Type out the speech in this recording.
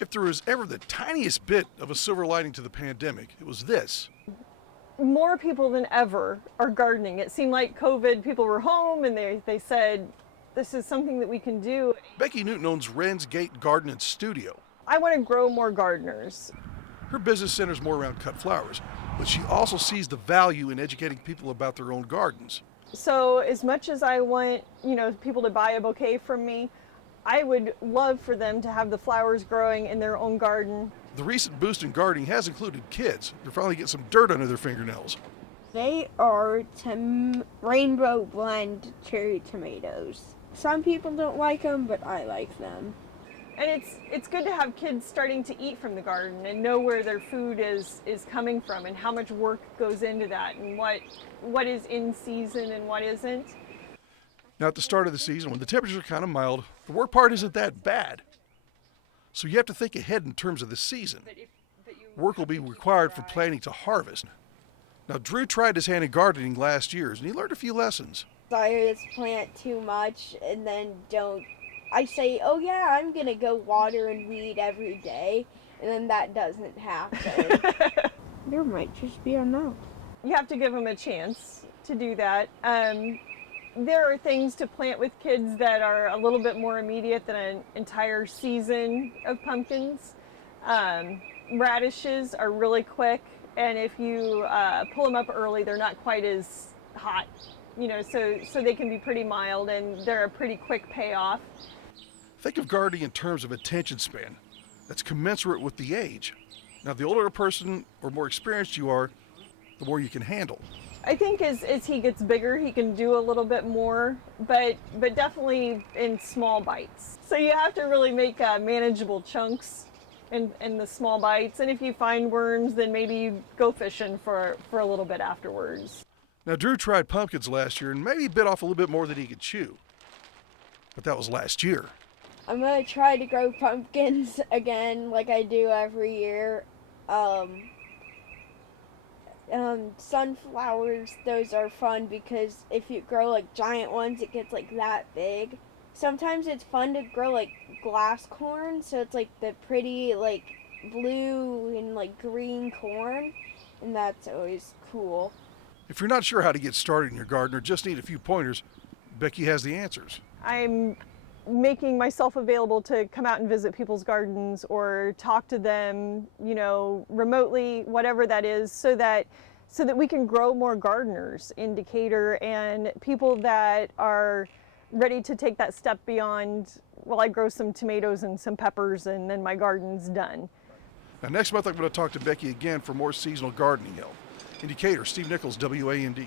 If there was ever the tiniest bit of a silver lining to the pandemic, it was this. More people than ever are gardening. It seemed like COVID, people were home and they said, this is something that we can do. Becky Newton owns Wren's Gate Garden and Studio. I want to grow more gardeners. Her business centers more around cut flowers, but she also sees the value in educating people about their own gardens. So as much as I want, people to buy a bouquet from me, I would love for them to have the flowers growing in their own garden. The recent boost in gardening has included kids. They're finally getting some dirt under their fingernails. They are rainbow blend cherry tomatoes. Some people don't like them, but I like them. And it's good to have kids starting to eat from the garden and know where their food is coming from and how much work goes into that and what is in season and what isn't. Now, at the start of the season, when the temperatures are kind of mild, the work part isn't that bad. So you have to think ahead in terms of the season. Work will be required from planting to harvest. Now, Drew tried his hand in gardening last year, and he learned a few lessons. I just plant too much and then I say, oh yeah, I'm going to go water and weed every day, and then that doesn't happen. There might just be enough. You have to give them a chance to do that. There are things to plant with kids that are a little bit more immediate than an entire season of pumpkins. Radishes are really quick, and if you pull them up early, they're not quite as hot, so they can be pretty mild, and they're a pretty quick payoff. Think of gardening in terms of attention span. That's commensurate with the age. Now, the older a person or more experienced you are, the more you can handle. I think as he gets bigger, he can do a little bit more, but definitely in small bites. So you have to really make manageable chunks in the small bites. And if you find worms, then maybe you go fishing for a little bit afterwards. Now, Drew tried pumpkins last year and maybe bit off a little bit more than he could chew. But that was last year. I'm going to try to grow pumpkins again like I do every year. Sunflowers, those are fun because if you grow like giant ones, it gets like that big. Sometimes it's fun to grow like glass corn, so it's like the pretty like blue and like green corn, and that's always cool. If you're not sure how to get started in your garden or just need a few pointers, Becky has the answers. I'm making myself available to come out and visit people's gardens or talk to them, remotely, whatever that is, so that we can grow more gardeners in Decatur and people that are ready to take that step beyond, well, I grow some tomatoes and some peppers and then my garden's done. Now, next month I'm going to talk to Becky again for more seasonal gardening help. In Decatur, Steve Nichols, WAND.